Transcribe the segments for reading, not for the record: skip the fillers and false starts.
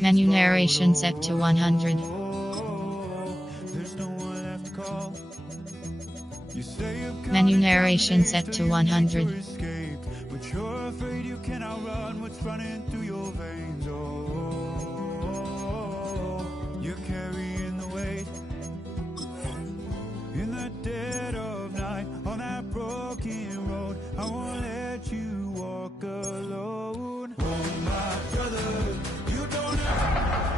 Menu narration set to 100. Menu narration set to 100. But you're afraid you cannot run what's running through your veins. Oh, you're carrying the weight in the dead of night on that broken road. I won't let you walk alone. Oh, my brother, you don't have.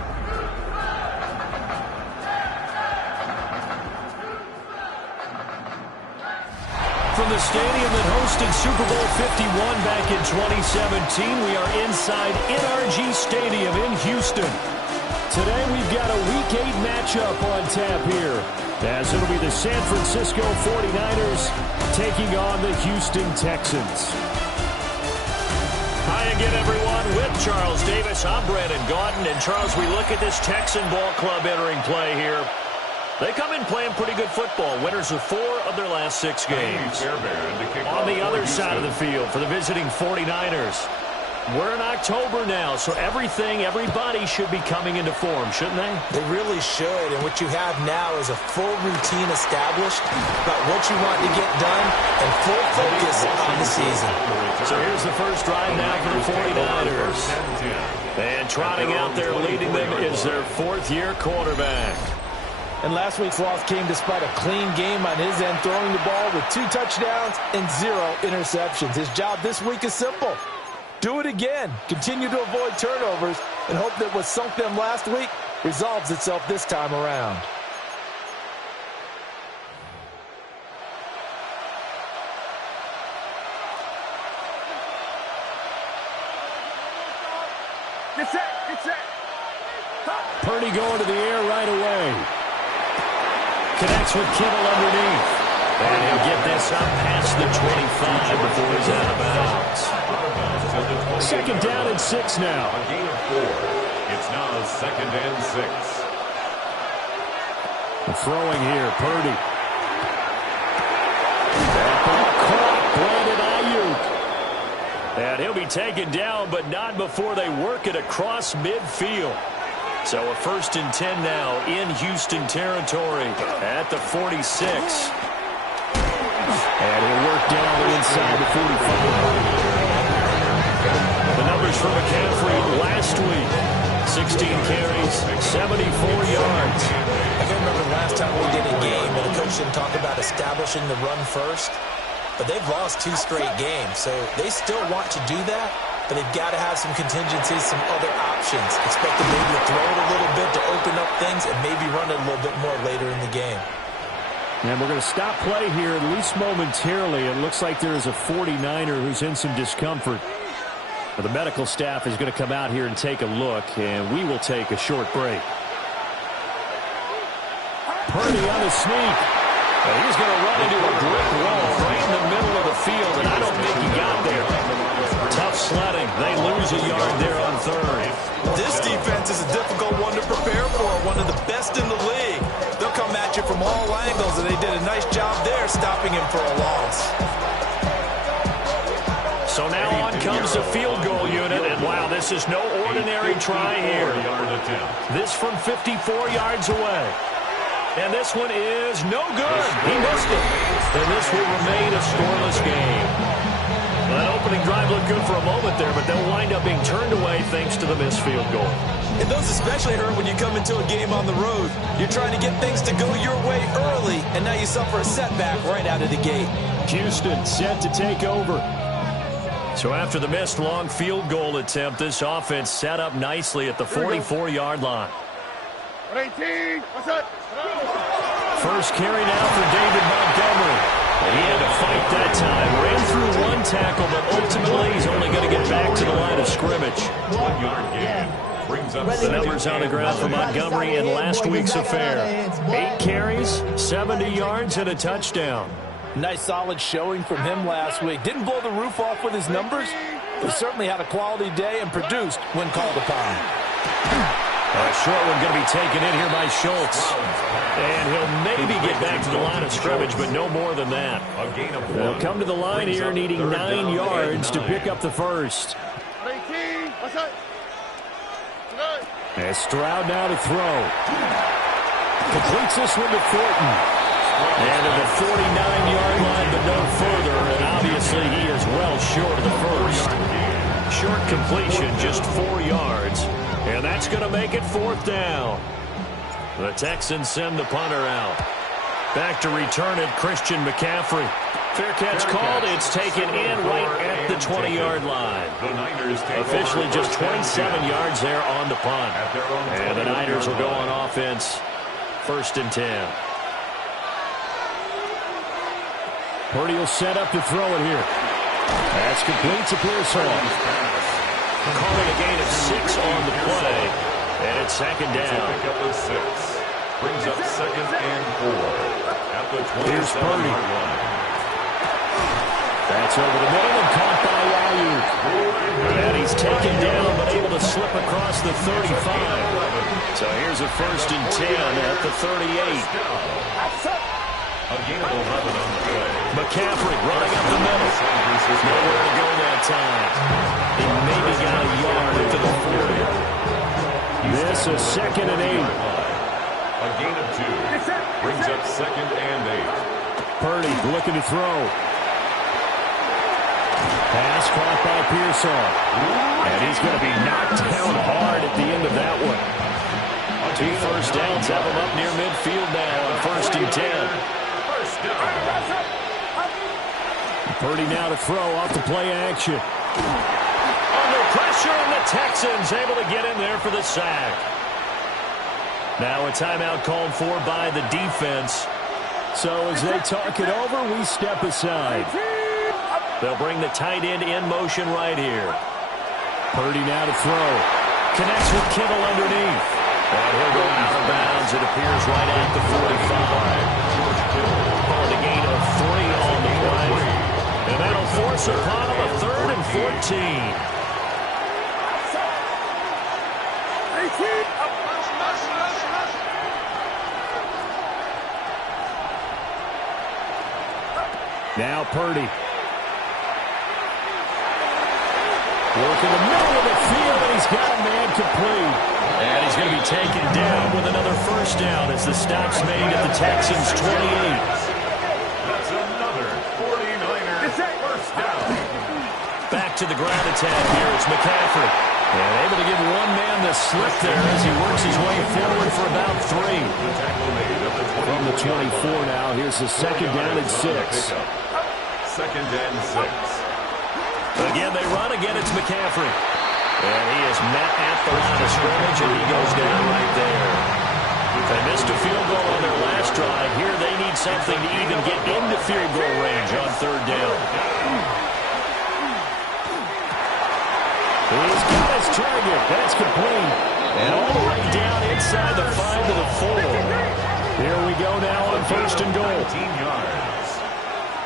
From the stadium that hosted Super Bowl 51 back in 2017, we are inside NRG Stadium in Houston. Today we've got a Week 8 matchup on tap here, as it'll be the San Francisco 49ers taking on the Houston Texans. Hi again, everyone. With Charles Davis, I'm Brandon Gaudin. And Charles, we look at this Texan ball club entering play here. They come in playing pretty good football. Winners of 4 of their last 6 games. On the other side of the field for the visiting 49ers. We're in October now, so everybody should be coming into form, shouldn't they? They really should, and what you have now is a full routine established about what you want to get done and full focus on the season. So here's the first drive now for the 49ers. And trotting out there leading them is their 4th-year quarterback. And last week's loss came despite a clean game on his end, throwing the ball with 2 touchdowns and 0 interceptions. His job this week is simple. Do it again. Continue to avoid turnovers and hope that what sunk them last week resolves itself this time around. Get set. Purdy going to the air right away. Connects with Kittle underneath. And he'll get this up past the 25 before he's out of bounds. 2nd down and 6 now. A gain of 4. It's now 2nd and 6. Throwing here, Purdy. That ball caught, Brandon Ayuk. And he'll be taken down, but not before they work it across midfield. So a 1st and 10 now in Houston territory at the 46. And he'll work down inside the 45. The numbers for McCaffrey last week. 16 carries, 74 yards. I can remember the last time we did a game and the coach didn't talk about establishing the run first. But they've lost 2 straight games, so they still want to do that. But they've got to have some contingencies, some other options. Expect them maybe to throw it a little bit to open up things and maybe run it a little bit more later in the game. And we're going to stop play here, at least momentarily. It looks like there is a 49er who's in some discomfort. The medical staff is going to come out here and take a look, and we will take a short break. Purdy on the sneak. And he's going to run into a brick wall right in the middle of the field, and I don't think he got there. Tough sledding. They lose a yard there on 3rd. This defense is a difficult one to prepare for, one of the best in the league. They'll come at you from all angles, and they did a nice job there stopping him for a loss. So now on comes the field goal unit, and wow, this is no ordinary try here. This from 54 yards away. And this one is no good. He missed it. And this will remain a scoreless game. Well, that opening drive looked good for a moment there, but they'll wind up being turned away thanks to the missed field goal. And those especially hurt when you come into a game on the road. You're trying to get things to go your way early, and now you suffer a setback right out of the gate. Houston set to take over. So after the missed long field goal attempt, this offense set up nicely at the 44-yard line. 18, what's up? First carry now for David Montgomery. And he had to fight that time. Ran through 1 tackle, but ultimately he's only going to get back to the line of scrimmage. 1-yard gain. Brings up The numbers on the ground for Montgomery in last week's affair. 8 carries, 70 yards, and a touchdown. Nice solid showing from him last week. Didn't blow the roof off with his numbers, but certainly had a quality day and produced when called upon. A short one going to be taken in here by Schultz. And he'll maybe get back to the line of scrimmage, but no more than that. They'll come to the line here needing 9 yards to pick up the first. As Stroud now to throw. Completes this one to Thornton. And at the 49-yard line, but no further. And obviously he is well short of the first. Short completion, just 4 yards. And that's going to make it 4th down. The Texans send the punter out. Back to return it, Christian McCaffrey. Fair catch called. It's taken in right at the 20-yard line. Officially just 27 yards there on the punt. And the Niners will go on offense. 1st and 10. Purdy will set up to throw it here. That's complete to Pearsall. Calling a gain of 6 on the play. And it's 2nd down. Pick up the 6. Brings up 2nd and 4. At the 27-yard line. That's over the middle and caught by Ayuk. And he's taken down but able to slip across the 35. So here's a 1st and 10 at the 38. A gain of 11 on the play. McCaffrey running up the middle. Nowhere to go that time. He maybe got a yard into the 40. This is 2nd and 8. A gain of 2. Brings up 2nd and 8. Purdy looking to throw. Pass caught by Pearsall. And he's going to be knocked down hard at the end of that one. 2 first downs have him up near midfield now on 1st and 10. Purdy now to throw off the play action. Under pressure, and the Texans able to get in there for the sack. Now a timeout called for by the defense. So as they talk it over, we step aside. They'll bring the tight end in motion right here. Purdy now to throw. Connects with Kittle underneath. And he'll go out of bounds. It appears right at the 45. Calling a gain of 3 on the play. And that'll force upon him a 3rd and 14. Now Purdy. Work in the middle of the field, and he's got a man complete. And he's going to be taken down with another 1st down as the stop's made at the Texans' 28. That's another 49er 1st down. Back to the ground attack here. It's McCaffrey. And able to give one man the slip there as he works his way forward for about 3. From the 24 now, here's the 2nd down and 6. 2nd and 6. Again, they run. Again, it's McCaffrey. And he is met at the line of scrimmage, and he goes down right there. They missed a field goal on their last drive. Here they need something to even get into field goal range on 3rd down. He's got his target. That's complete. And all the way down inside the 5 to the 4. Here we go now on 1st and goal. 19 yards.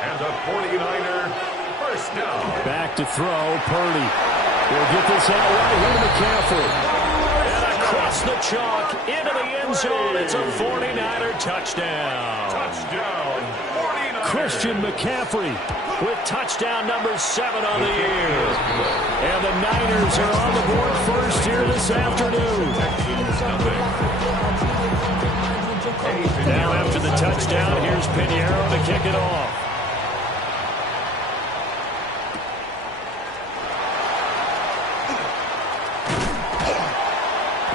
And a 49er 1st down. Back to throw, Purdy. We'll get this out right here to McCaffrey. And across the chalk, into the end zone. It's a 49er touchdown. Touchdown, 49ers. Christian McCaffrey with touchdown number 7 on the year. And the Niners are on the board first here this afternoon. Now after the touchdown, here's Pinheiro to kick it off.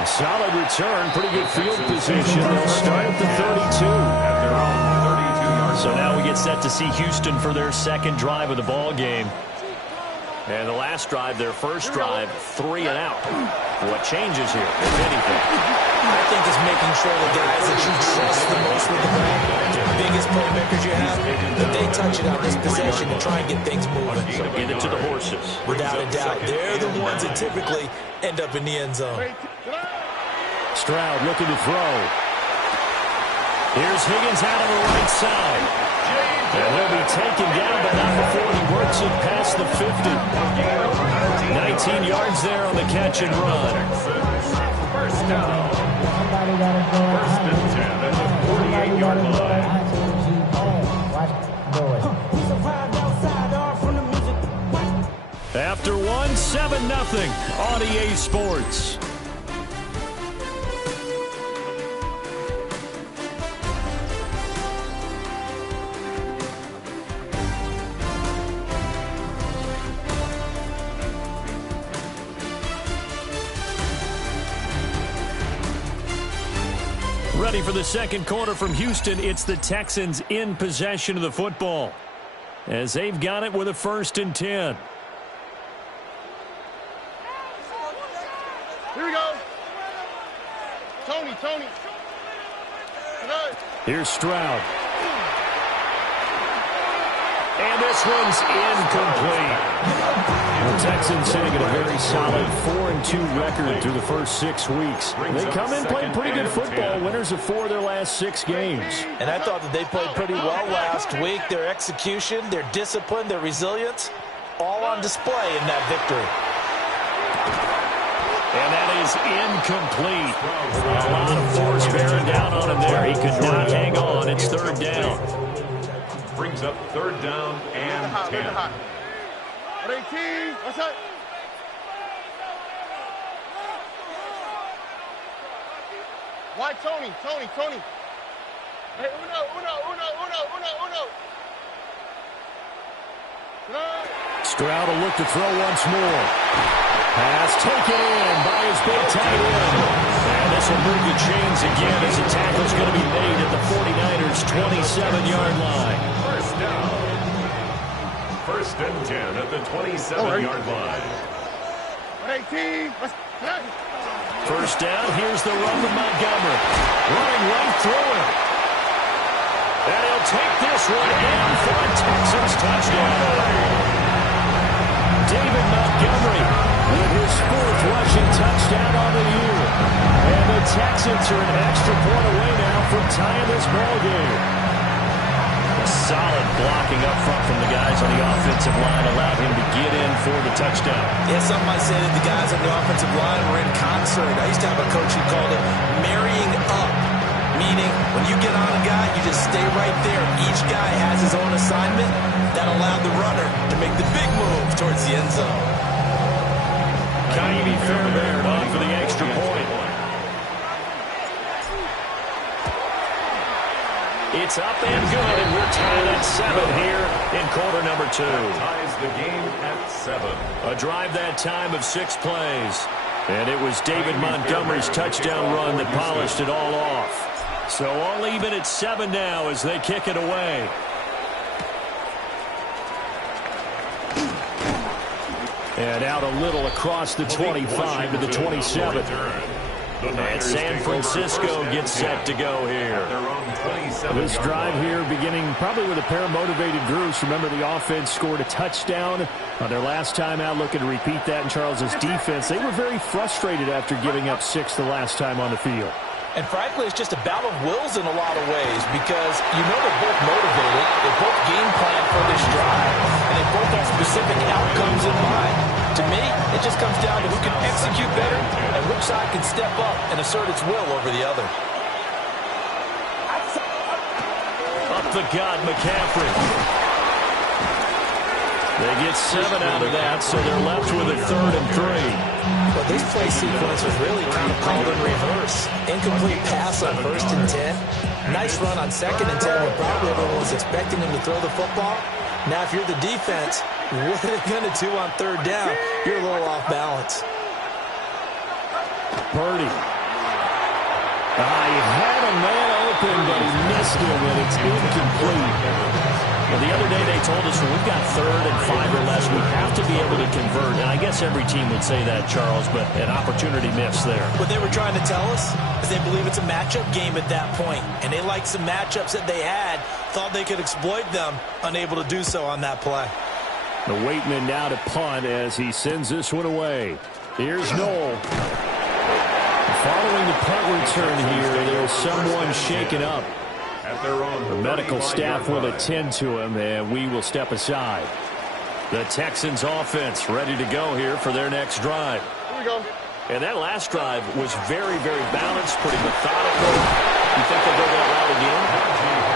Solid return, pretty good field position. They'll start at the 32. At their own 32-yard. So now we get set to see Houston for their 2nd drive of the ball game. And the last drive, their 1st drive, 3 and out. What changes here, if anything? I think it's making sure the guys that you trust the most with the ball, the biggest playmakers you have, that they touch it on this possession and try and get things moving. So get it to the horses. Without a doubt, they're the ones that typically end up in the end zone. Stroud looking to throw. Here's Higgins out on the right side. And he'll be taken down, but not before he works it past the 50. 19 yards there on the catch and run. First down. First and 10 at the 48-yard line. After one, 7-0 on EA Sports. Ready for the second quarter from Houston. It's the Texans in possession of the football as they've got it with a 1st and 10. Here we go. Tony. Here's Stroud. And this one's incomplete. The Texans sitting at a very solid 4-2 record through the first 6 weeks. They come in playing pretty good football, winners of 4 of their last 6 games. And I thought that they played pretty well last week. Their execution, their discipline, their resilience, all on display in that victory. And that is incomplete. A lot of force bearing down on him there. He could not hang on. It's 3rd down. Brings up 3rd down and 10. 18. What's that? Why Tony? Hey, uno. Stroud will look to throw once more. Pass taken in by his big tight end. And this will move the chains again as the tackle's going to be made at the 49ers' 27-yard line. First down. 1st and 10 at the 27-yard line. 18. First down, here's the run from Montgomery. Running right through him. And he'll take this one in for a Texans touchdown. David Montgomery with his 4th rushing touchdown on the year. And the Texans are an extra point away now from tying this ball game. A solid blocking up front from the guys on the offensive line allowed him to get in for the touchdown. Yeah, some might say that the guys on the offensive line were in concert. I used to have a coach who called it marrying up, meaning when you get on a guy, you just stay right there. Each guy has his own assignment that allowed the runner to make the big move towards the end zone. Ka'imi Fairbairn on for the extra point. It's up and good, and we're tied at 7 here in quarter number 2. Ties the game at 7. A drive that time of 6 plays. And it was David Montgomery's touchdown run that polished it all off. So all even at 7 now as they kick it away. And out a little across the 25 to the 27. And San Francisco gets set to go here. This drive here beginning probably with a pair of motivated groups. Remember, the offense scored a touchdown on their last time out, looking to repeat that in Charles's defense. They were very frustrated after giving up 6 the last time on the field. And frankly, it's just a battle of wills in a lot of ways because you know they're both motivated. They both game plan for this drive. And they both have specific outcomes in mind. To me, it just comes down to who can execute better and which side can step up and assert its will over the other. Up the gut, McCaffrey. They get 7 out of that, so they're left with a 3rd and 3. Well, this play sequence was really kind of called in reverse. Incomplete pass on 1st and 10. Nice run on 2nd and 10 when probably everyone was expecting him to throw the football. Now, if you're the defense, what are they going to do on 3rd down? You're a little off balance. Purdy. He had a man open, but he missed him, and it's incomplete. Well, the other day they told us when we've got 3rd and 5 or less, we have to be able to convert. And I guess every team would say that, Charles, but an opportunity missed there. What they were trying to tell us is they believe it's a matchup game at that point, and they liked some matchups that they had, thought they could exploit them, unable to do so on that play. The Waitman now to punt as he sends this one away. Here's Noel. Following the punt return here, there's someone shaken up. The medical staff will attend to him, and we will step aside. The Texans offense ready to go here for their next drive. Here we go. And that last drive was very, very balanced, pretty methodical. You think they'll go that route again?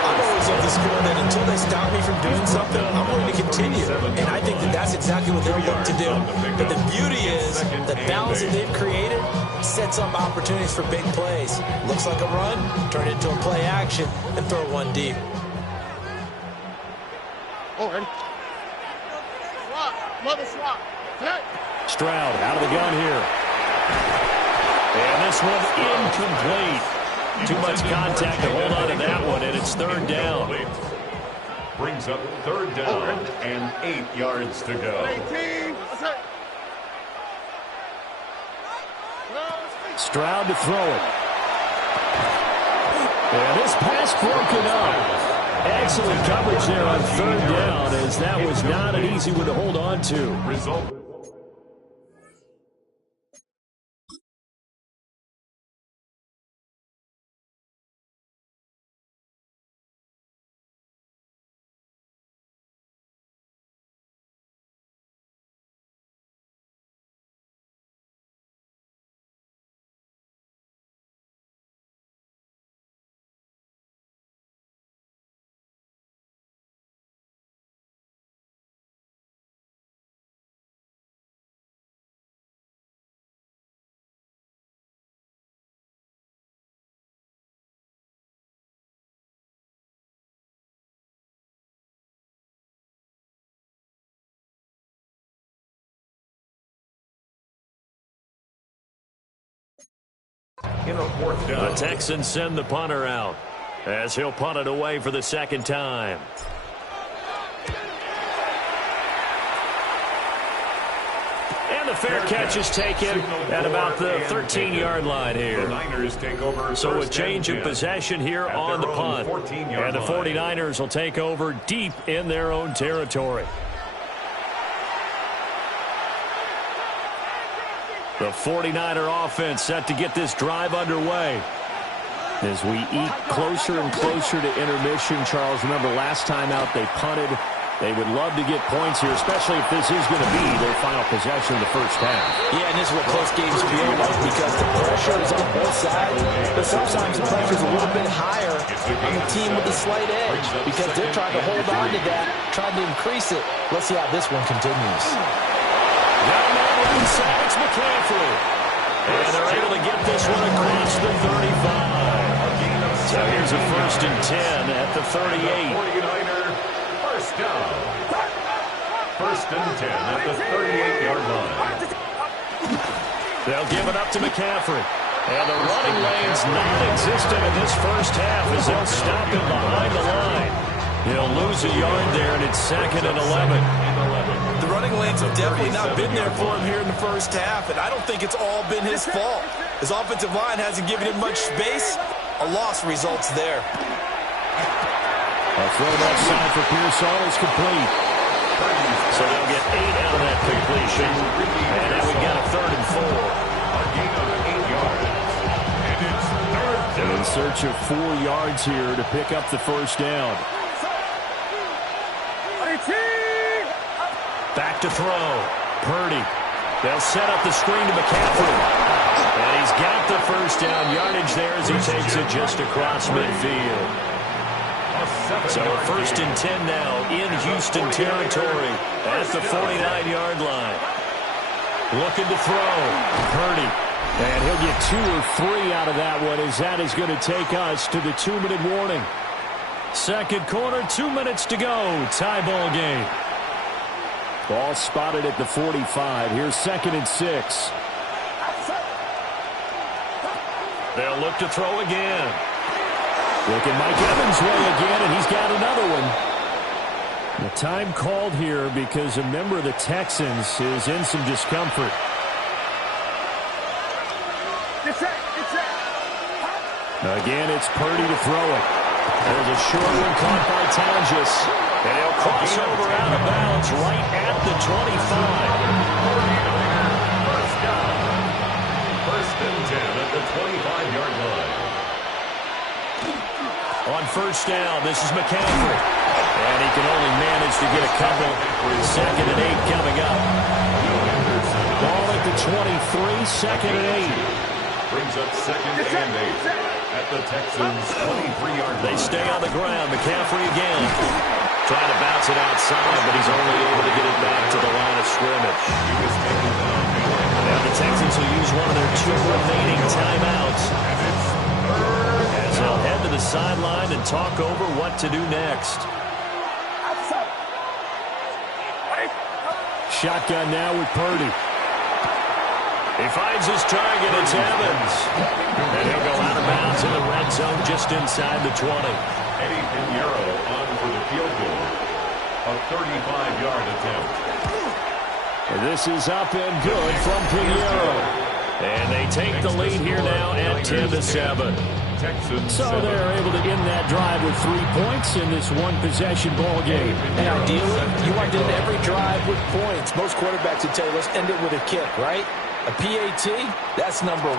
I'm always of the school that until they stop me from doing something, I'm going to continue. And I think that that's exactly what they'll look to do. But the beauty is the balance that they've created sets up opportunities for big plays. Looks like a run, turn it into a play action, and throw one deep. Oh, ready? Swap. Mother swap. Hey. Stroud out of the gun here. And this one incomplete. Too much contact to hold on to that one, and it's third down. Brings up third down and 8 yards to go. 18. Stroud to throw it. And this pass broken up. Excellent coverage there on third down, as that was not an easy one to hold on to. Result. In a fourth down. The Texans send the punter out as he'll punt it away for the second time. And the fair catch is taken at about the 13-yard line here. So a change of possession here on the punt. And the 49ers will take over deep in their own territory. The 49er offense set to get this drive underway. As we eat closer and closer to intermission, Charles, remember last time out they punted. They would love to get points here, especially if this is going to be their final possession of the first half. Yeah, and this is what close games feel like because the pressure is on both sides, but sometimes the pressure is a little bit higher on the team with the slight edge because they're trying to hold on to that, trying to increase it. Let's see how this one continues. Now man inside, it's McCaffrey. And they're able to get this one across the 35. So here's a 1st and 10 at the 38. 49er first down. 1st and 10 at the 38-yard line. They'll give it up to McCaffrey. And the running lane's non-existent in this first half as they'll stop him behind the line. He'll lose a yard there, and it's 2nd and 11. The running lanes have definitely not been there for him here in the first half, and I don't think it's all been his fault. His offensive line hasn't given him much space. A loss results there. A throw left side for Pearsall is complete. So they'll get 8 out of that completion. And now we've got a 3rd and 4. A gain of 8 yards. And it's third down. In search of 4 yards here to pick up the first down. Back to throw. Purdy. They'll set up the screen to McCaffrey. And he's got the first down yardage there as he takes it just across midfield. So 1st and 10 now in Houston territory at the 49-yard line. Looking to throw. Purdy. And he'll get 2 or 3 out of that one as that is going to take us to the 2-minute warning. Second quarter, 2 minutes to go. Tie ball game. Ball spotted at the 45. Here's 2nd and 6. They'll look to throw again. Looking Mike Evans' way again, and he's got another one. The time called here because a member of the Texans is in some discomfort. Again, it's Purdy to throw it. There's a short one caught by Tonjes. And he'll cross over out of bounds right at the 25. First down. 1st and 10 at the 25-yard line. On first down, this is McCaffrey. And he can only manage to get a couple. 2nd and 8 coming up. Ball at the 23, second and 8. Brings up second and 8 at the Texans' 23-yard line. They stay on the ground. McCaffrey again. Trying to bounce it outside, but he's only able to get it back to the line of scrimmage. He was taken down. Now the Texans will use one of their 2 remaining timeouts as they'll head to the sideline and talk over what to do next. Shotgun now with Purdy. He finds his target. It's Evans. And he'll go out of bounds in the red zone just inside the 20. Eddie Pinheiro on for the field goal. A 35-yard attempt. And this is up and good from Pinheiro. And they take the lead here now at 10-7. Texans So 7. they're able to end that drive with 3 points in this one-possession ball game. And ideally, you want to end every drive with points. Most quarterbacks would tell you, let's end it with a kick, right? A PAT, that's number 1.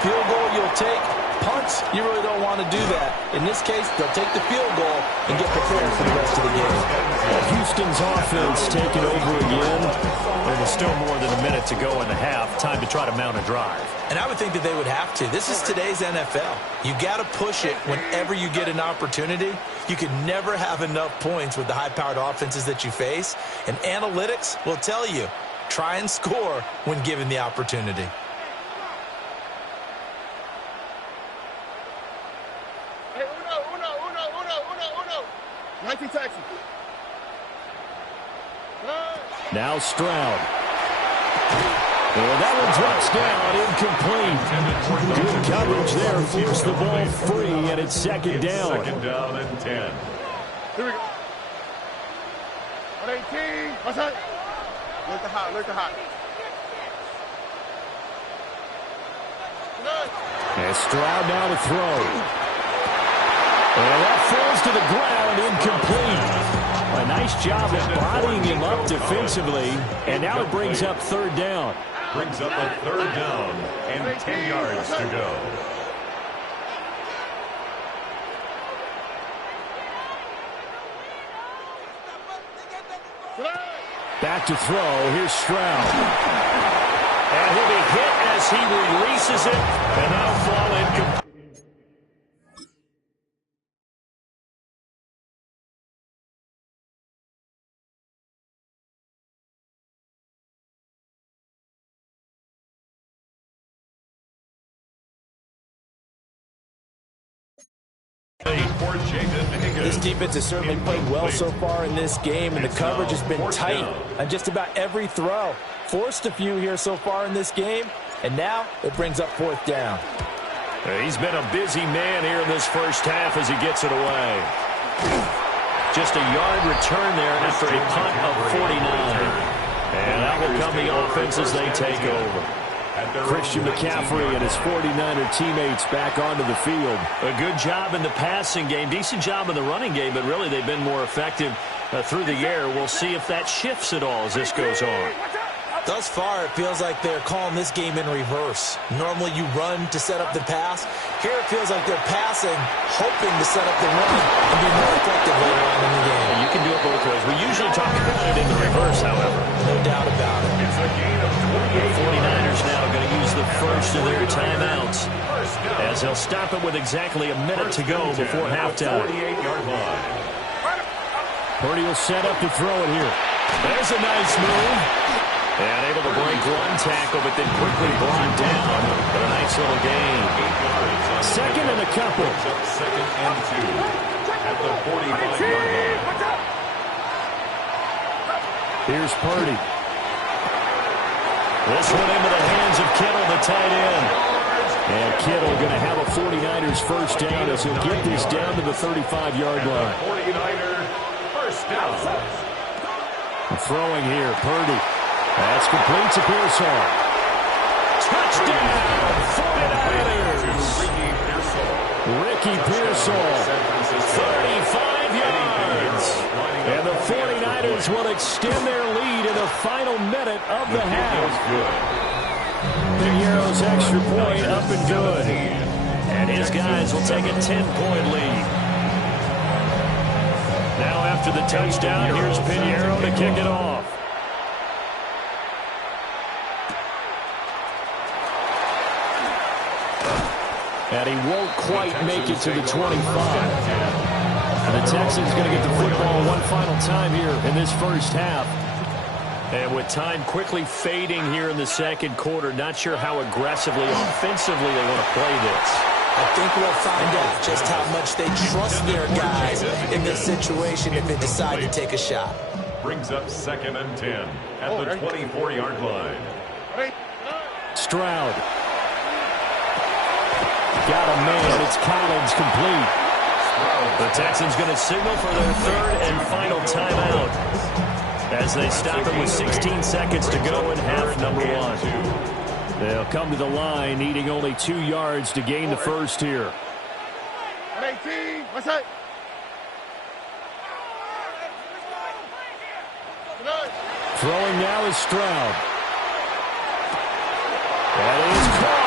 Field goal you'll take. Punts, you really don't want to do that. In this case, they'll take the field goal and get prepared for the rest of the game. Well, Houston's offense taking over again. And there's still more than a minute to go in the half. Time to try to mount a drive. And I would think that they would have to. This is today's NFL. You got to push it whenever you get an opportunity. You can never have enough points with the high-powered offenses that you face. And analytics will tell you, try and score when given the opportunity. Hey, uno. 19 Texans. Now Stroud. And that one drops down, incomplete. Good coverage there, forced the ball free, and it's second down. Second down and 10. Here we go. 118. What's that? Look the hot. And Stroud now to throw. And that falls to the ground, incomplete. A nice job of bodying him up defensively, and now it brings up third down. Brings up a third down and 10 yards to go. Back to throw. Here's Stroud. And he'll be hit as he releases it, and that'll fall incomplete. This defense has certainly played well so far in this game, and the coverage has been tight on just about every throw. Forced a few here so far in this game, and now it brings up fourth down. He's been a busy man here in this first half as he gets it away. Just a yard return there after a punt of 49. And that will come the offense as they take over. Christian McCaffrey and his 49er teammates back onto the field. A good job in the passing game, decent job in the running game, but really they've been more effective through the air. We'll see if that shifts at all as this goes on. Thus far, it feels like they're calling this game in reverse. Normally you run to set up the pass. Here it feels like they're passing, hoping to set up the run and be more effective later on in the game. You can do it both ways. We usually talk about it in the reverse, however. No doubt about it. It's a gain of 28. 49ers now going to use the first of their timeouts as they'll stop it with exactly a minute to go before halftime. 48-yard line. Purdy will set up to throw it here. There's a nice move. And able to break one tackle, but then quickly brought down. But a nice little gain. Second and a couple. Second and 2 at the 45-yard line. Here's Purdy. This one into the hands of Kittle, the tight end. And Kittle going to have a 49ers first down as he'll get this down to the 35-yard line. 49er first down. Throwing here, Purdy. That's complete to Pearsall. Touchdown, 49ers. Ricky Pearsall, 35 yards. And the 49ers will extend their lead in the final minute of the half. Pinheiro's extra point up and good. And his guys will take a 10-point lead. Now after the touchdown, here's Pinheiro to kick it off. And he won't quite make it to the 25. And the Texans going to get the football one final time here in this first half. And with time quickly fading here in the second quarter, not sure how aggressively, offensively they want to play this. I think we'll find out just how much they trust their guys in this situation if they decide to take a shot. Brings up 2nd and 10 at the 24-yard line. Stroud. Got a man. It's Collins complete. The Texans going to signal for their third and final timeout as they stop it with 16 seconds to go in half number one. They'll come to the line, needing only 2 yards to gain the first here. 18, what's that? Throwing now is Stroud. That is caught.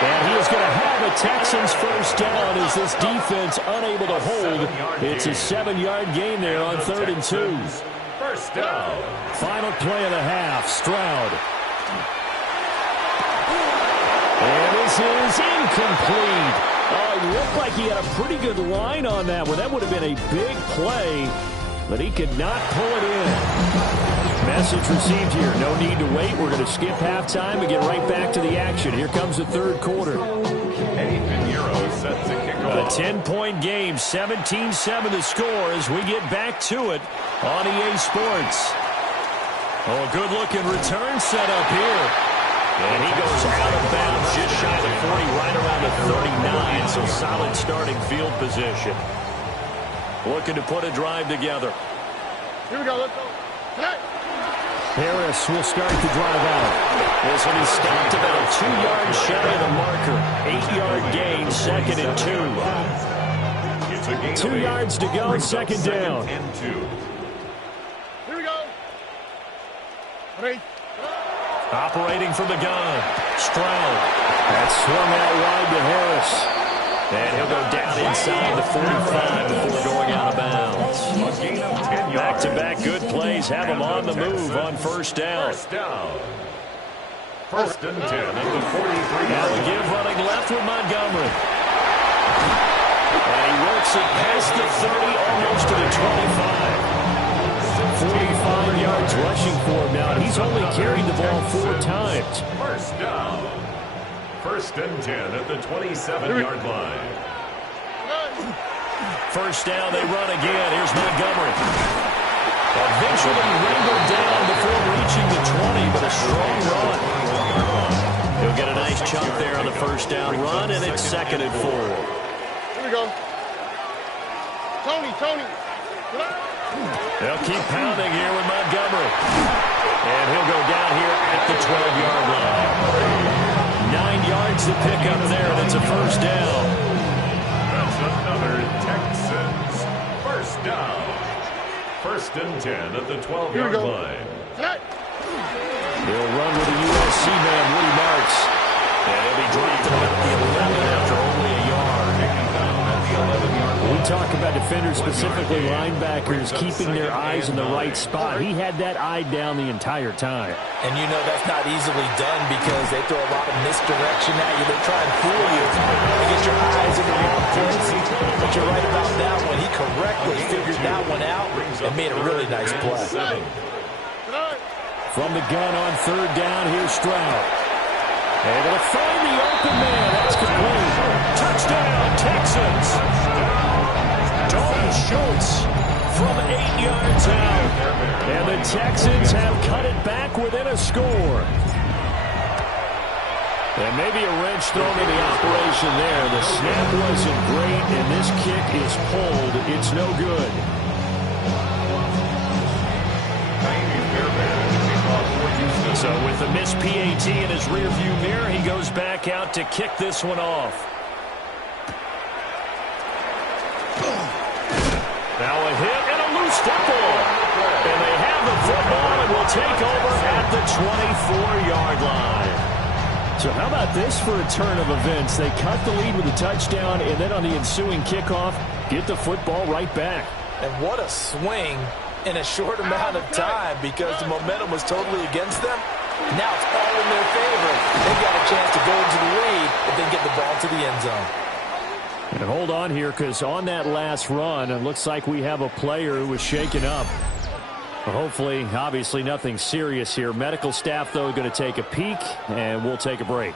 And he is going to have a Texans first down as this defense unable to hold. It's a 7-yard gain there on 3rd and 2. First down. Final play of the half, Stroud. And this is incomplete. Oh, it looked like he had a pretty good line on that one. That would have been a big play, but he could not pull it in. Message received here. No need to wait. We're going to skip halftime and get right back to the action. Here comes the third quarter. Eddie Pinheiro set to kick off. A 10-point game, 17-7 the score as we get back to it on EA Sports. Oh, a good-looking return set up here. And he goes out of bounds just shy of the 40, right around the 39, so solid starting field position. Looking to put a drive together. Here we go, let's go. Tonight. Harris will start the drive out. This one is stopped about 2 yards shy of the marker. 8-yard gain, 2nd and 2. 2 yards to go, second down. Here we go. 3. Operating from the gun, Stroud. That swung out wide to Harris. And he'll go down inside the 45 before going out of bounds. Back-to-back good plays have him on the move on first down. First and 10 at the 43. Now the give running left with Montgomery. And he works it past the 30, almost to the 25. 45 yards rushing for him now. He's only carried the ball 4 times. First down. First and 10 at the 27-yard line. First down, they run again. Here's Montgomery. Eventually wrangled down before reaching the 20, but a strong run. He'll get a nice chunk there on the first down run, and it's 2nd and 4. Here we go. Tony. They'll keep pounding here with Montgomery. And he'll go down here at the 12-yard line. 9 yards to pick up there, and it's a first down. That's another Texans first down. First and 10 at the 12-yard line. They'll run with a USC man, Woody Marks. And he'll be dropped at about the 11 after only a yard. We talk about defenders, specifically linebackers, keeping their eyes in the right spot. He had that eye down the entire time. And you know that's not easily done because they throw a lot of misdirection at you. They try and fool you to get your eyes in the wrong place. But you're right about that one. He correctly figured that one out and made a really nice play. From the gun on third down, here's Stroud. Able to find the open man. That's complete. Touchdown, Texans. Dalton Schultz from 8 yards out. And the Texans have cut it back within a score. And maybe a wrench thrown in the operation there. The snap wasn't great, and this kick is pulled. It's no good. So with the missed PAT in his rearview mirror, he goes back out to kick this one off. Now a hit and a loose football. And they have the football and will take over at the 24-yard line. So how about this for a turn of events? They cut the lead with a touchdown, and then on the ensuing kickoff, get the football right back. And what a swing in a short amount of time because the momentum was totally against them. Now it's all in their favor. They've got a chance to go into the lead if then get the ball to the end zone. And hold on here, because on that last run, it looks like we have a player who was shaken up. Hopefully, obviously nothing serious here. Medical staff, though, going to take a peek, and we'll take a break.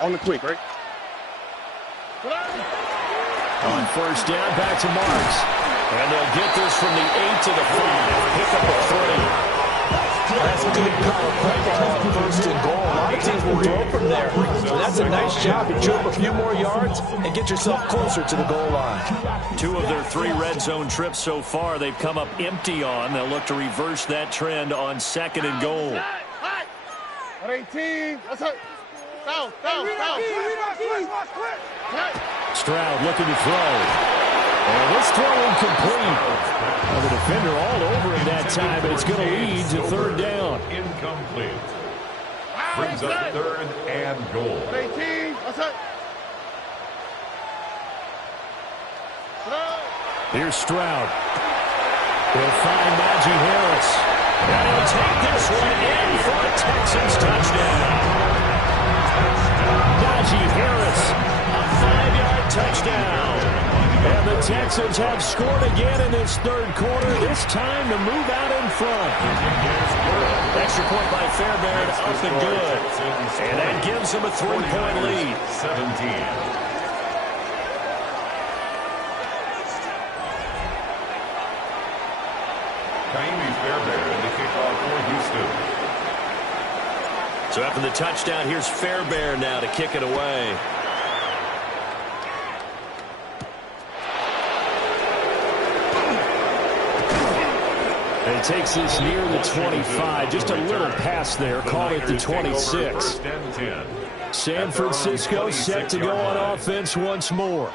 On the quick, right? On first down, back to Marks. And they'll get this from the 8 to the 5. Pick up a 3. That's good power football on first and goal. A lot of teams will throw from there. So that's a nice job. You chew up a few more yards and get yourself closer to the goal line. 2 of their 3 red zone trips so far, they've come up empty on. They'll look to reverse that trend on 2nd and goal. 18. That's it. Down. Stroud looking to throw. And this throw incomplete. The defender all over him that time, but it's going to lead to 3rd down. Incomplete. Brings up 3rd and goal. 18. That's it. Here's Stroud. He'll find Najee Harris. And he'll take this one in for a Texans touchdown. Najee Harris, a 5-yard touchdown. And the Texans have scored again in this 3rd quarter. This time to move out in front. Extra point by Fairbairn, up and good. And that gives them a 3-point lead. 17. Kaimi Fairbairn, the kickoff for Houston. So after the touchdown, here's Fairbairn now to kick it away. And it takes this near the 25. Just a little pass there. Call it the 26. San Francisco set to go on offense once more.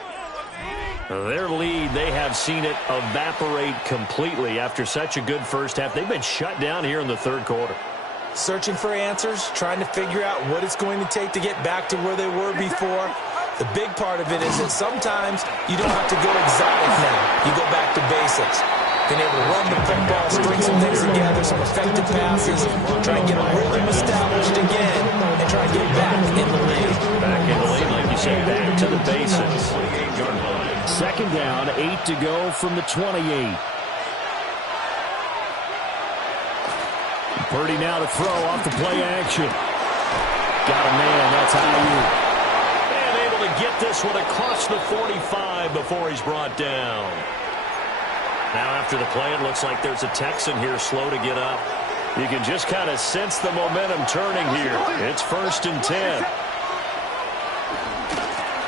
Their lead, they have seen it evaporate completely after such a good first half. They've been shut down here in the 3rd quarter. Searching for answers, trying to figure out what it's going to take to get back to where they were before. The big part of it is that sometimes you don't have to go exotic now. You go back to basics. Being able to run the football, string some things together, some effective passes, try and get a rhythm established again, and try and get back in the lead. Back in the lead, like you said, back to the basics. 2nd down, 8 to go from the 28. Purdy now to throw off the play action. Got a man, that's Ayuk. And able to get this one across the 45 before he's brought down. Now after the play, it looks like there's a Texan here slow to get up. You can just kind of sense the momentum turning here. It's 1st and 10.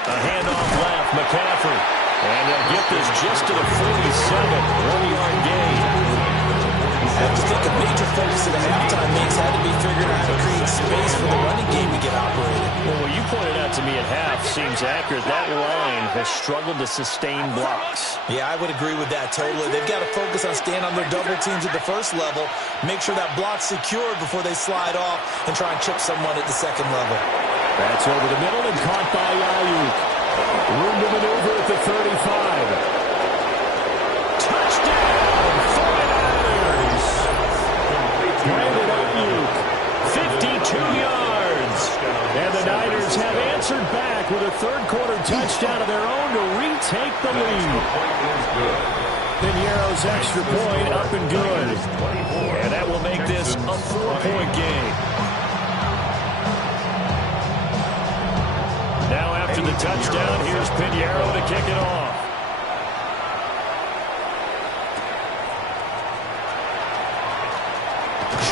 A handoff left, McCaffrey. And they'll get this just to the 47, 1-yard gain. I have to think a major focus of the halftime means had to be figuring out how to create space for the running game to get operated. Well, what you pointed out to me at half seems accurate. That line has struggled to sustain blocks. Yeah, I would agree with that totally. They've got to focus on staying on their double teams at the 1st level, make sure that block's secured before they slide off and try and chip someone at the 2nd level. That's over the middle and caught by Ayuk. Room to maneuver at the 35. Touchdown, 49ers. Brandon Ayuk, 52 yards. and the Niners have answered back with a 3rd quarter touchdown of their own to retake the lead. Piñeiro's extra point up and good. And that will make this a 4-point game. Now after the touchdown, here's Piñeiro to kick it off.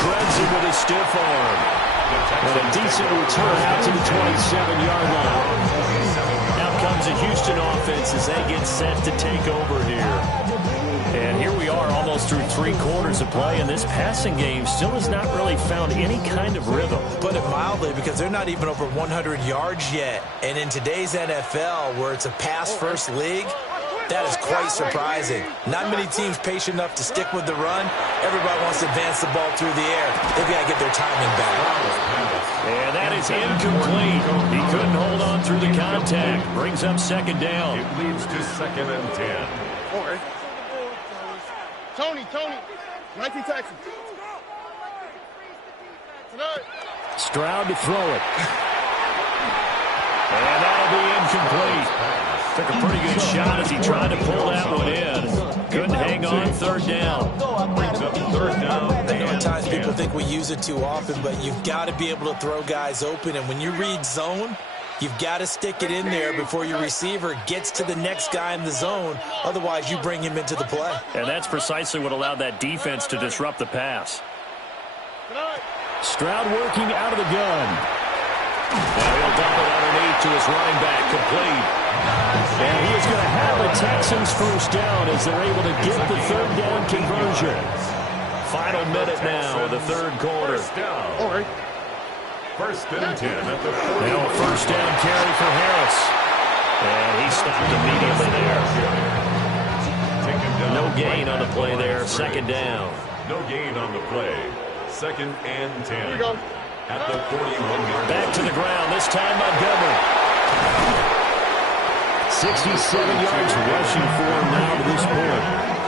Shreds him with a stiff arm. And a decent return out to the 27-yard line. Now comes a Houston offense as they get set to take over here. And here we are almost through 3 quarters of play, and this passing game still has not really found any kind of rhythm. Put it mildly, because they're not even over 100 yards yet. And in today's NFL, where it's a pass-first league, that is quite surprising. Not many teams patient enough to stick with the run. Everybody wants to advance the ball through the air. They've got to get their timing back. And that is incomplete. He couldn't hold on through the contact. Brings up 2nd down. It leads to 2nd and 10. Okay. Tony. 19 Texans. Tonight. Stroud to throw it. And that'll be incomplete. Took a pretty good shot as he tried to pull that one in. Couldn't hang on third down. Brings up third down. I know at times people think we use it too often, but you've got to be able to throw guys open. And when you read zone, you've got to stick it in there before your receiver gets to the next guy in the zone. Otherwise, you bring him into the play. And that's precisely what allowed that defense to disrupt the pass. Stroud working out of the gun. Now he'll dump it underneath to his running back, complete. And he is going to have a Texans first down as they're able to get the third down conversion. Final minute now of the third quarter. First down. All right. First and 10 at the 40. Now a first down carry for Harris. And he stopped immediately there. Taken down. No gain on the play there. Second down. No gain on the play. Second and 10. Here we go. At the 41-yard Back to the ground. This time Montgomery. 67 yards rushing for him now to this point.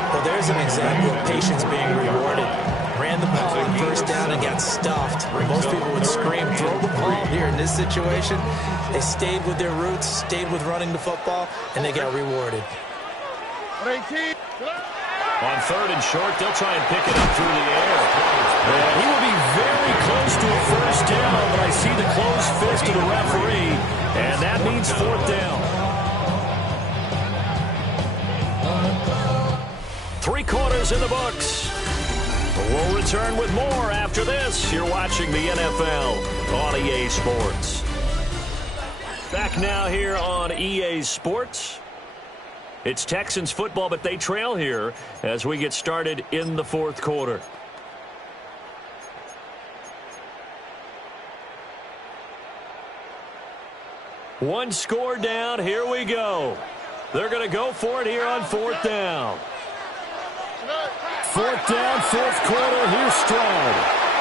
Well, there's an example of patience being rewarded. Ran the ball on first down and got stuffed. Most people would scream, throw the ball here. In this situation, they stayed with their roots, stayed with running the football, and they got rewarded. 18. On third and short, they'll try and pick it up through the air. And he will be very close to a first down, but I see the closed fist of the referee, and that means fourth down. 3 quarters in the books. We'll return with more after this. You're watching the NFL on EA Sports. Back now here on EA Sports. It's Texans football, but they trail here as we get started in the fourth quarter. One score down. Here we go. They're going to go for it here on fourth down. Fourth down, fourth quarter. Here's Stroud.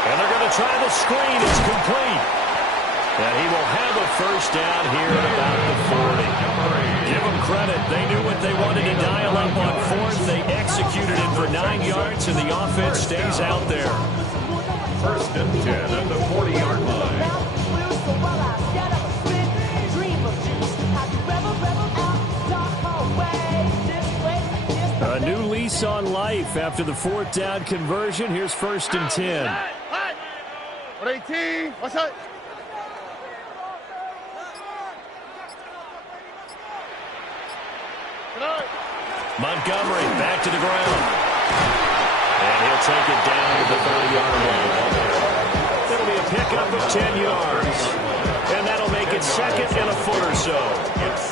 And they're going to try the screen. It's complete. And he will have a first down here at about the 40. Give them credit. They knew what they wanted to dial up on fourth. They executed it for 9 yards, and the offense stays out there. First and 10 at the 40-yard line. A new lease on life after the fourth down conversion. Here's first and 10. 18. What's that? Montgomery back to the ground. And he'll take it down to the 30-yard line. It'll be a pickup of 10 yards. And that'll make it second and a foot or so.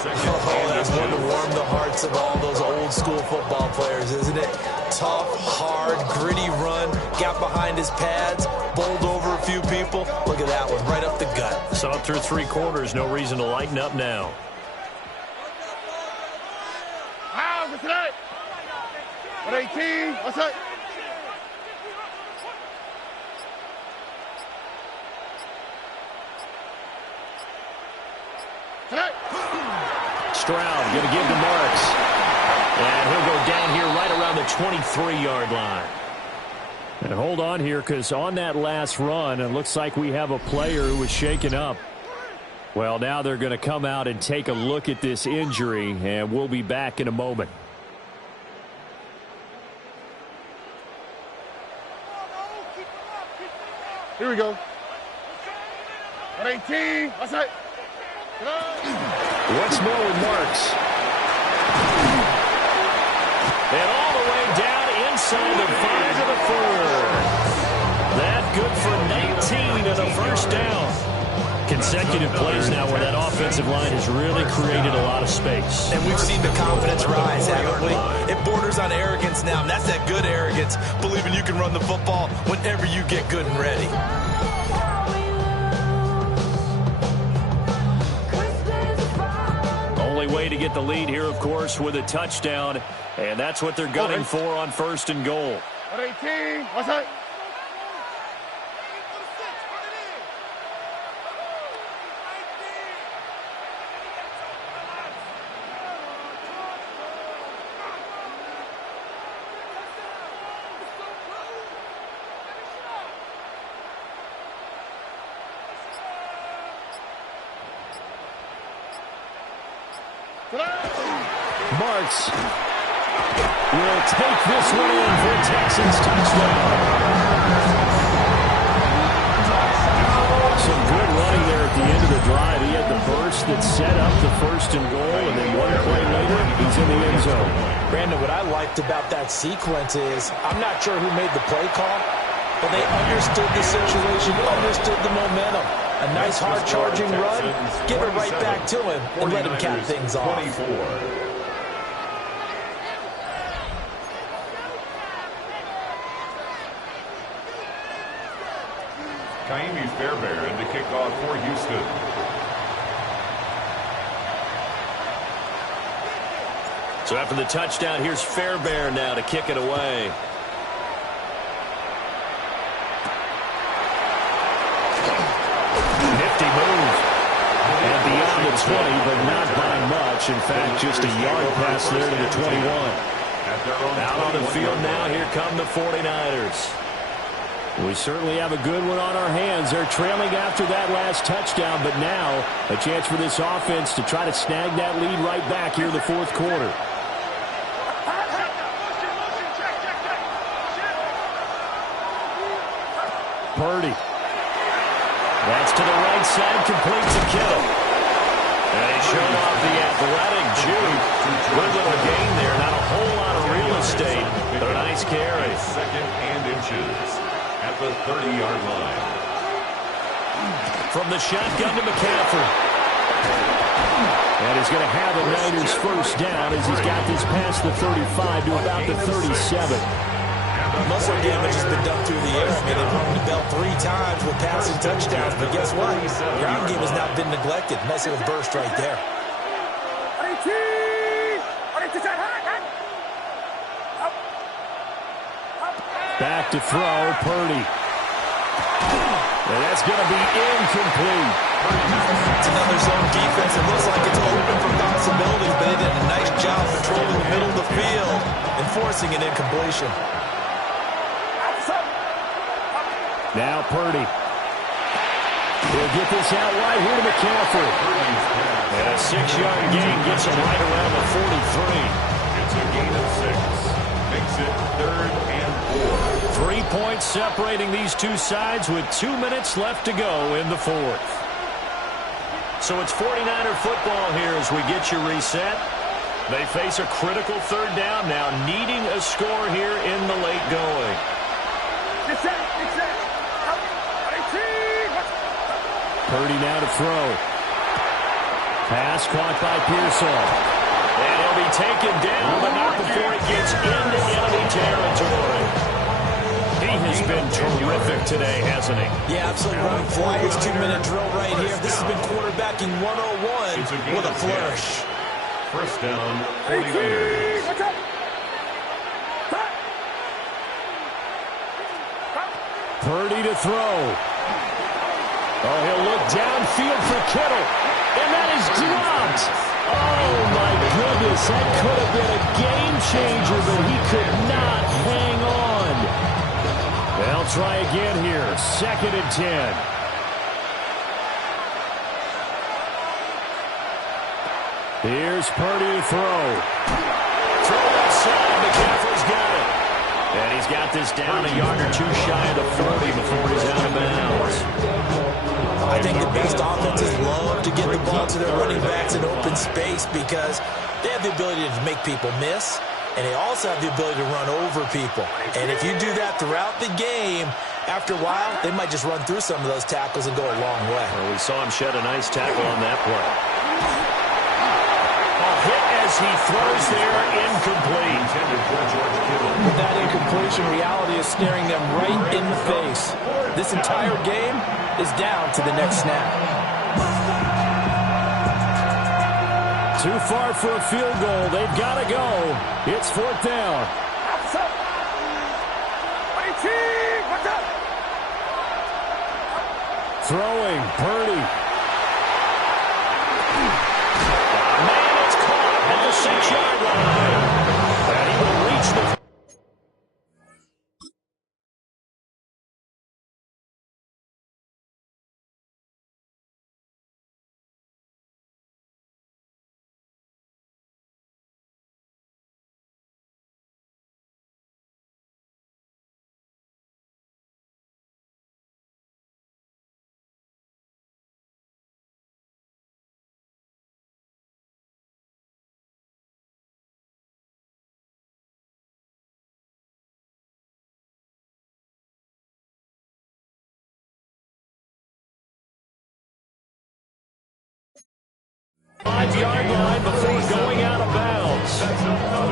Oh, that's one to warm the hearts of all those old school football players, isn't it? Tough, hard, gritty run, got behind his pads, bowled over a few people. Look at that one, right up the gut. Saw it through 3 quarters, no reason to lighten up now. How for tonight? 18. What's that? Stroud going to give to Marks. And he'll go down here right around the 23-yard line. And hold on here, because on that last run, it looks like we have a player who was shaken up. Well, now they're going to come out and take a look at this injury, and we'll be back in a moment. Here we go. 18. What's that? Once more with Marks. And all the way down inside the 5 of the 4. That good for 19 and a first down. Consecutive plays now where that offensive line has really created a lot of space. And we've seen the confidence rise, haven't we? It borders on arrogance now, and that's that good arrogance, believing you can run the football whenever you get good and ready. Only way to get the lead here, of course, with a touchdown, and that's what they're gunning for on first and goal. 18. What's that? Marks will take this one in for a Texans touchdown. Some good running there at the end of the drive. He had the burst that set up the 1st and goal, and then one play later, he's in the end zone. Brandon, what I liked about that sequence is I'm not sure who made the play call, but they understood the situation, understood the momentum. A nice hard-charging run, give it right back to him, and let him cap things off. 24. Kaimi Fairbairn to kick off for Houston. So after the touchdown, here's Fairbairn now to kick it away. Nifty move. And beyond the 20, but not by much. In fact, just a yard pass there to the 21. Out on the field now, here come the 49ers. We certainly have a good one on our hands. They're trailing after that last touchdown, but now a chance for this offense to try to snag that lead right back here in the 4th quarter. Purdy. That's to the right side, complete to Kittle. And they show off the athletic juke. Good little gain there, not a whole lot of real estate, but a nice carry. 2nd and inches at the 30-yard line. From the shotgun to McCaffrey. And he's going to have a Niners 1st down as he's got this past the 35 to about the 37. Muscle damage has been done through the air. I mean, they've rung the bell 3 times with passing touchdowns, but guess what? Ground game has not been neglected. Nice little burst right there. Back to throw, Purdy. And that's going to be incomplete. It's another zone defense. It looks like it's open for possibilities, but they did a nice job patrolling the middle of the field and forcing an incompletion. Now Purdy. He'll get this out wide here to McCaffrey. And a 6-yard gain gets him right around the 43. It's a gain of 6. Makes it 3rd and 4. 3 points separating these two sides with 2 minutes left to go in the 4th. So it's 49er football here as we get you reset. They face a critical 3rd down now, needing a score here in the late going. Purdy now to throw. Pass caught by Pearsall. And he'll be taken down, but not before he gets into enemy territory. He has been terrific today, hasn't he? Yeah, absolutely running flawless 2-minute drill right here. This has been quarterbacking 101 with a flourish. 1st down, 49ers. Purdy to throw. Oh, he'll look downfield for Kittle. And that is dropped. Oh, my goodness. That could have been a game changer, but he could not hang on. They'll try again here. 2nd and 10. Here's Purdy to throw. Throw that side. McCaffrey's got it. And he's got this down a yard or 2 shy of the 40 before he's out of bounds. I think the best offenses love to get the ball to their running backs in open space because they have the ability to make people miss, and they also have the ability to run over people. And if you do that throughout the game, after a while, they might just run through some of those tackles and go a long way. Well, we saw him shed a nice tackle on that play. A hit as he throws there, incomplete. With that incompletion, reality is staring them right in the face. This entire game is down to the next snap. Too far for a field goal. They've got to go. It's 4th down. Throwing, Purdy. Man, it's caught at the 6-yard line. And he will reach the 5-yard line before going out of bounds. Oh,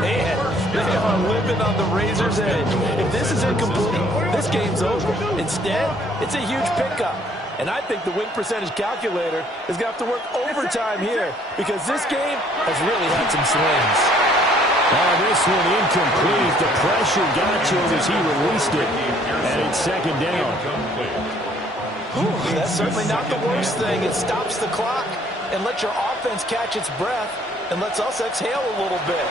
man. They are living on the razor's edge. If this is incomplete, this game's over. Instead, it's a huge pickup. And I think the win percentage calculator is going to have to work overtime here because this game has really had some swings. Oh, this one incomplete. The pressure got to him as he released it. And it's second down. That's certainly not the worst thing. It stops the clock and lets your offense catch its breath and lets us exhale a little bit.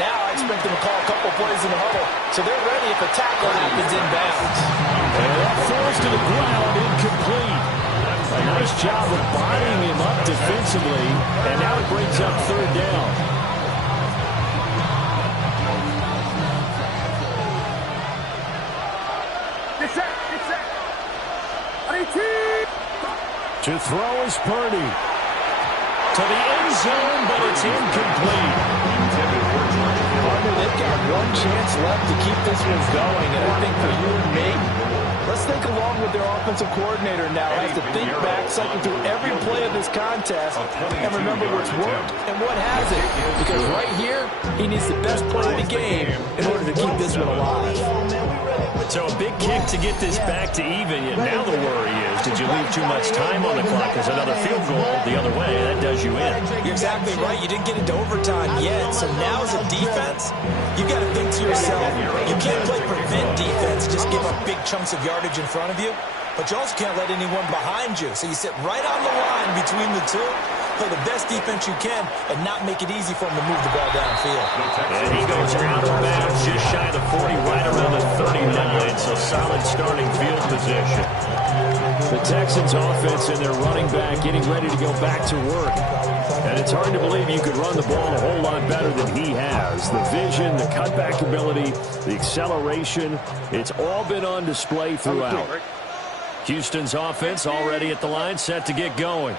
Now I expect them to call a couple plays in the huddle, so they're ready if a tackle happens inbounds. And that falls to the ground, incomplete. A nice job of bodying him up defensively, and now it brings up third down. Get set, get set. 18. To throw is Purdy. To the end zone, but it's incomplete. Partner, they've got one chance left to keep this one going, and I think for you and me, let's think along with their offensive coordinator now as to think back, cycle through every play of this contest, and remember what's worked and what hasn't. Because right here, he needs the best play of the game in order to keep this one alive. So a big kick to get this back to even. Yet now the worry is, did you leave too much time on the clock? Because another field goal the other way, that does you in. You're exactly right. You didn't get into overtime yet. So now as a defense, you got to think to yourself, you can't play prevent defense, just give up big chunks of yardage in front of you. But you also can't let anyone behind you. So you sit right on the line between the two, play the best defense you can, and not make it easy for them to move the ball downfield. And he goes out of bounds just shy of the 40, right around the 39. So solid starting field position. The Texans offense and their running back getting ready to go back to work. And it's hard to believe you could run the ball a whole lot better than he has. The vision, the cutback ability, the acceleration, it's all been on display throughout. Houston's offense already at the line, set to get going.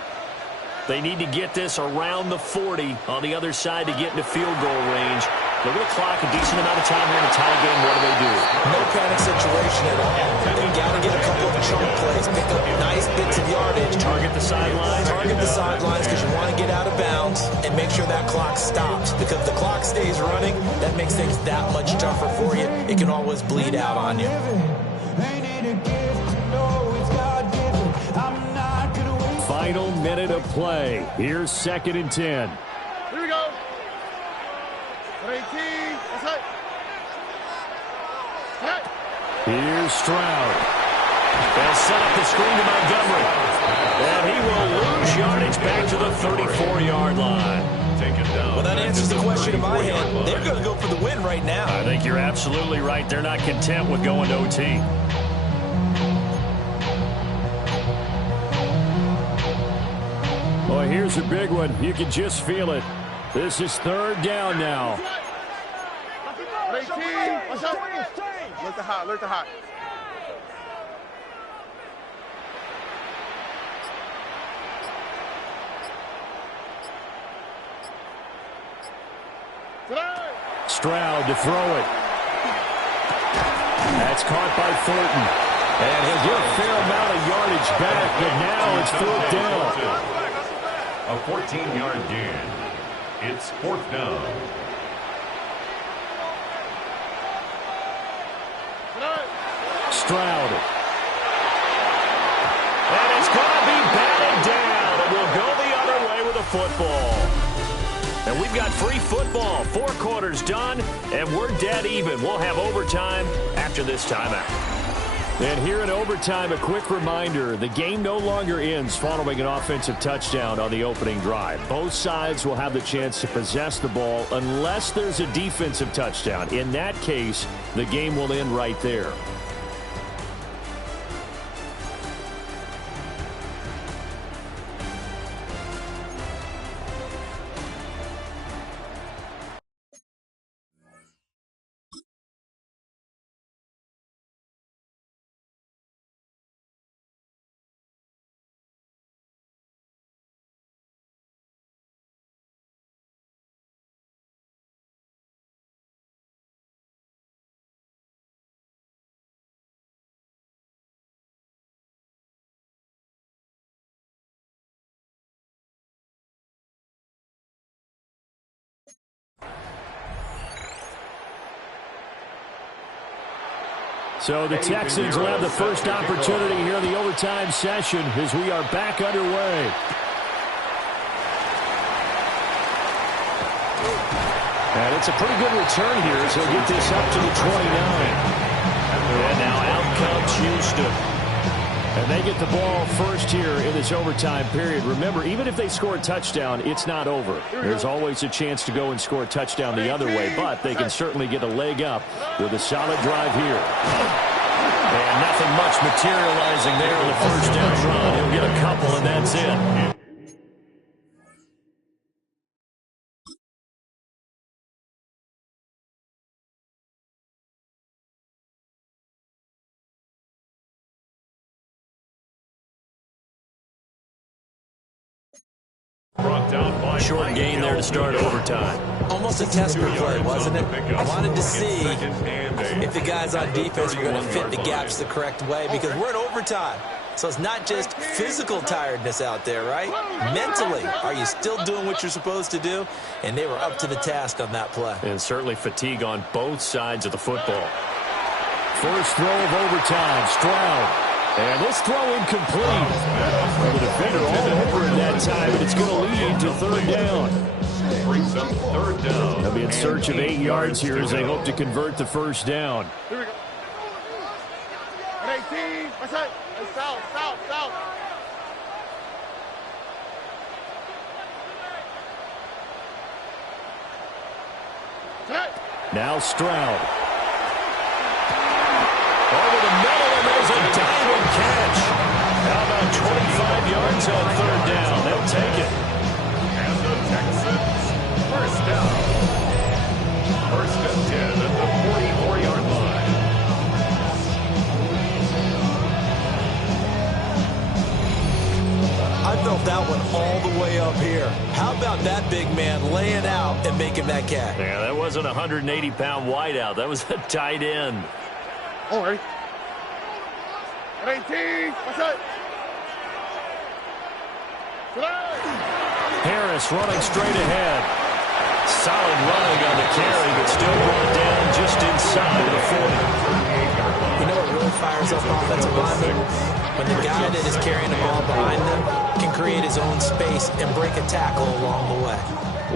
They need to get this around the 40 on the other side to get into field goal range. Look at the clock, a decent amount of time here in a tie game. What do? No panic situation at all. They've got to get a couple of chunk plays, pick up nice bits of yardage. Target the sidelines. Target the sidelines because you want to get out of bounds and make sure that clock stops. Because if the clock stays running, that makes things that much tougher for you. It can always bleed out on you. Final minute of play. Here's 2nd and 10. Here we go. 18. That's it. Hey. Here's Stroud. They'll set up the screen to Montgomery. And he will lose yardage back to the 34-yard line. Taken down. Well, that answers the question in my head. They're going to go for the win right now. I think you're absolutely right. They're not content with going to OT. Well, here's a big one. You can just feel it. This is 3rd down now. 18. What's up? Alert the hot. Alert the hot. Stroud to throw it. That's caught by Thornton. And he'll get a fair amount of yardage back, but now it's 4th down. A 14-yard gain. It's 4th down. Stroud. And it's going to be batted down. It will go the other way with a football. And we've got free football. 4 quarters done, and we're dead even. We'll have overtime after this timeout. And here in overtime, a quick reminder, the game no longer ends following an offensive touchdown on the opening drive. Both sides will have the chance to possess the ball unless there's a defensive touchdown. In that case, the game will end right there. So the Texans will have the first opportunity here in the overtime session as we are back underway. And it's a pretty good return here as he'll get this up to the 29. And now out comes Houston. And they get the ball first here in this overtime period. Remember, even if they score a touchdown, it's not over. There's always a chance to go and score a touchdown the other way, but they can certainly get a leg up with a solid drive here. And nothing much materializing there on the first down run. He'll get a couple, and that's it. Short gain there to start overtime. Almost a test play, wasn't it? I wanted to see if the guys on defense were going to fit the gaps the correct way because we're in overtime. So it's not just physical tiredness out there, right? Mentally, are you still doing what you're supposed to do? And they were up to the task on that play. And certainly fatigue on both sides of the football. First throw of overtime, Stroud. And this throw incomplete. Well, the defender all over in that time, and it's going to lead to third down. Brings up third down. They'll be in search of 8 yards here as they hope to convert the first down. Here we go. At 18. What's that? South. Now Stroud. Over the middle, and there's a diving catch. How about 25 yards on third down? They'll take it. And the Texans, first down. First and 10 at the 44-yard line. I felt that one all the way up here. How about that big man laying out and making that catch? Yeah, that wasn't a 180-pound wideout. That was a tight end. All right. At 18. What's that? Harris running straight ahead. Solid running on the carry, but still brought down just inside the 40. You know what really fires up offensive linemen? When the guy that is carrying the ball behind them can create his own space and break a tackle along the way.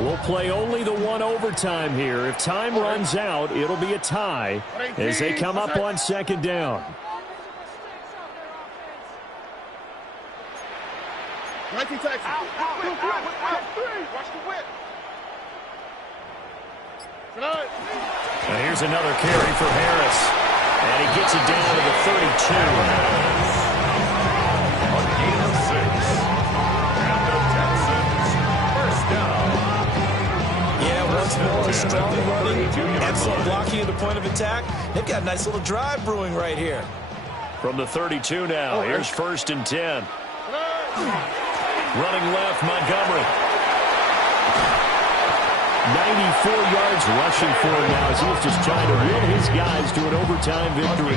We'll play only the one overtime here. If time runs out, it'll be a tie as they come up on second down. 19 Texans. Watch the whip. Now here's another carry for Harris. And he gets it down to the 32. A gain of 6. And the Texans, first down. Yeah, once more, strong running, excellent blocking at the point of attack. They've got a nice little drive brewing right here. From the 32 now, here's first and 10. Running left, Montgomery. 94 yards rushing for him now as he's just trying to will his guys to an overtime victory.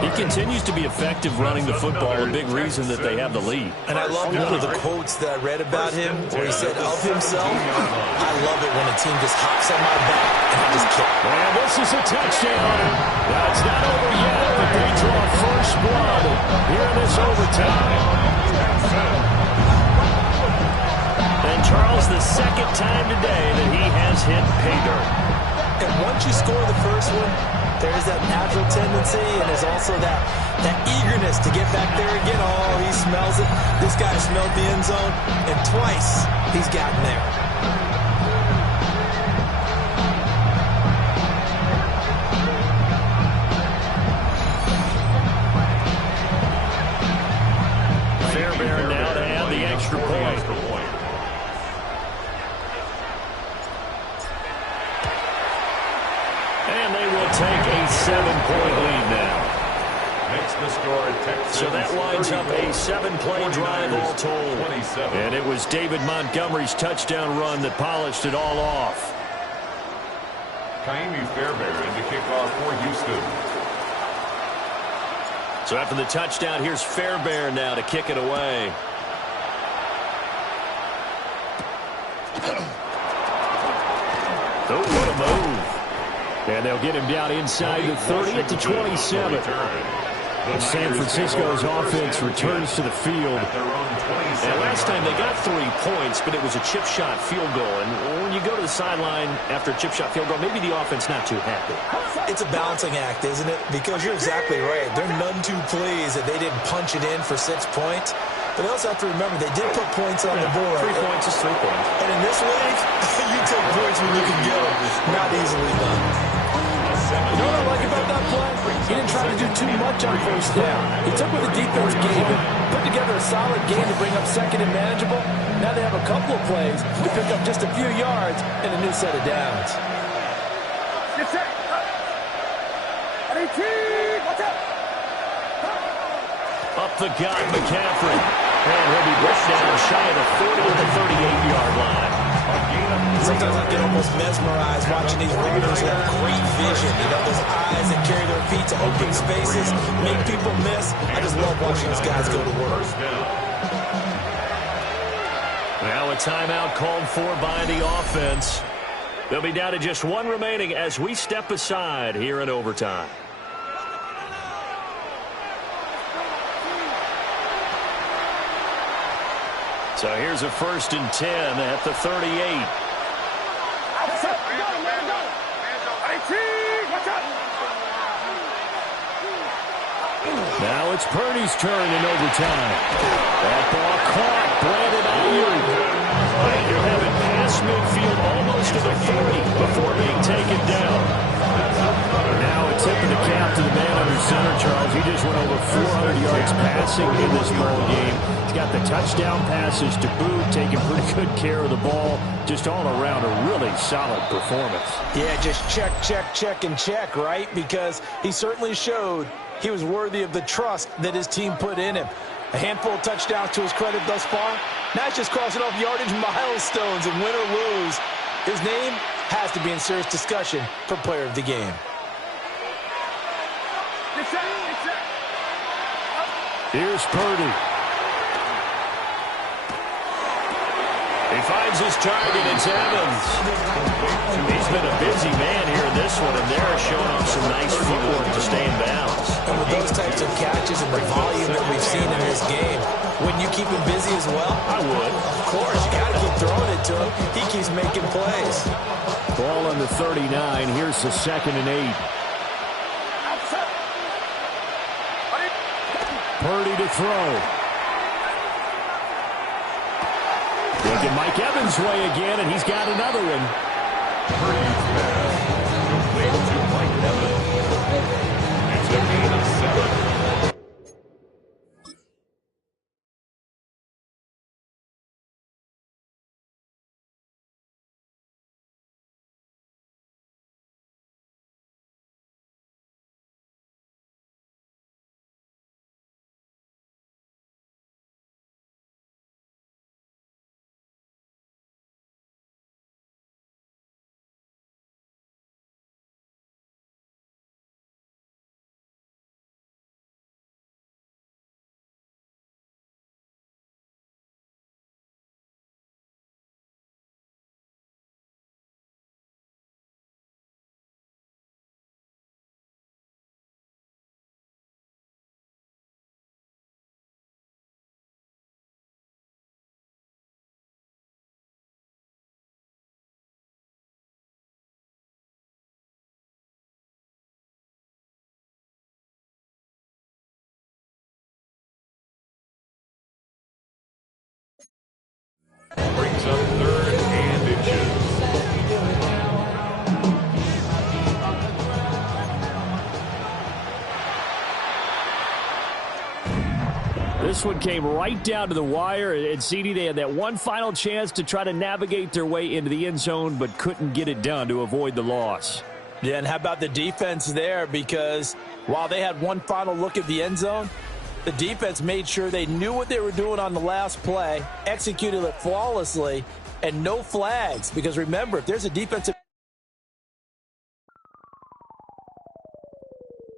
He continues to be effective running the football, a big reason that they have the lead. And I love one of the quotes that I read about him where he said of himself, I love it when a team just hops on my back and I just kick. And this is a touchdown. Now it's not over yet, but they draw first blood here in this overtime. And Charles, the second time today that he has hit pay dirt. And once you score the first one, there's that natural tendency, and there's also that eagerness to get back there again. Oh, he smells it. This guy smelled the end zone, and twice he's gotten there. Fairbairn now to add the extra point. And they will take a 7-point lead now. Makes the score Texans. So that winds up a 7-play drive all told. 27. And it was David Montgomery's touchdown run that polished it all off. Ka'imi Fairbairn to kick off for Houston. So after the touchdown, here's Fairbairn now to kick it away. Oh, what a move. And they'll get him down inside the 30 at the 27. San Francisco's offense returns to the field. And last time they got 3 points, but it was a chip shot field goal. And when you go to the sideline after a chip shot field goal, maybe the offense not too happy. It's a balancing act, isn't it? Because you're exactly right. They're none too pleased that they didn't punch it in for 6 points. But they also have to remember they did put points on the board. 3 points is 3 points. And in this league, you take points when you can get them. Not easily done. You know what I like about that play? He didn't try to do too much on first down. He took what the defense gave him, put together a solid game to bring up second and manageable. Now they have a couple of plays to pick up just a few yards and a new set of downs. Get set. Up the gut, McCaffrey. And he'll be brought down shy of the 40 to the 38-yard line. Sometimes I get almost mesmerized watching these runners who have great vision. You know, those eyes that carry their feet to open spaces, make people miss. I just love watching those guys go to work. Now a timeout called for by the offense. They'll be down to just 1 remaining as we step aside here in overtime. So here's a 1st and 10 at the 38. Now it's Purdy's turn in overtime. That ball caught. Brandon Ayuk. You're having past midfield almost to the 40 before being taken down. Now a tip of the cap to the man under center, Charles. He just went over 400 yards passing in this ball game. He's got the touchdown passes to boot, taking pretty good care of the ball. Just all around a really solid performance. Yeah, just check, check, check, and check, right? Because he certainly showed he was worthy of the trust that his team put in him. A handful of touchdowns to his credit thus far. Now he's just crossing off yardage milestones, and win or lose, his name has to be in serious discussion for player of the game. Here's Purdy. He finds his target. It's Evans. He's been a busy man here in this one, and they're showing off some nice footwork to stay in bounds. And with those types of catches and the volume that we've seen in this game, wouldn't you keep him busy as well? I would. Of course. You got to keep throwing it to him. He keeps making plays. Ball on the 39. Here's the 2nd and 8. Purdy to throw. Looking Mike Evans' way again, and he's got another one. Purdy's pass complete to Mike Evans. It's a gain of 7. Brings up 3rd and inches. This one came right down to the wire, and CD, they had that one final chance to try to navigate their way into the end zone, but couldn't get it done to avoid the loss. Yeah, and how about the defense there? Because while they had one final look at the end zone, the defense made sure they knew what they were doing on the last play, executed it flawlessly, and no flags. Because remember, if there's a defensive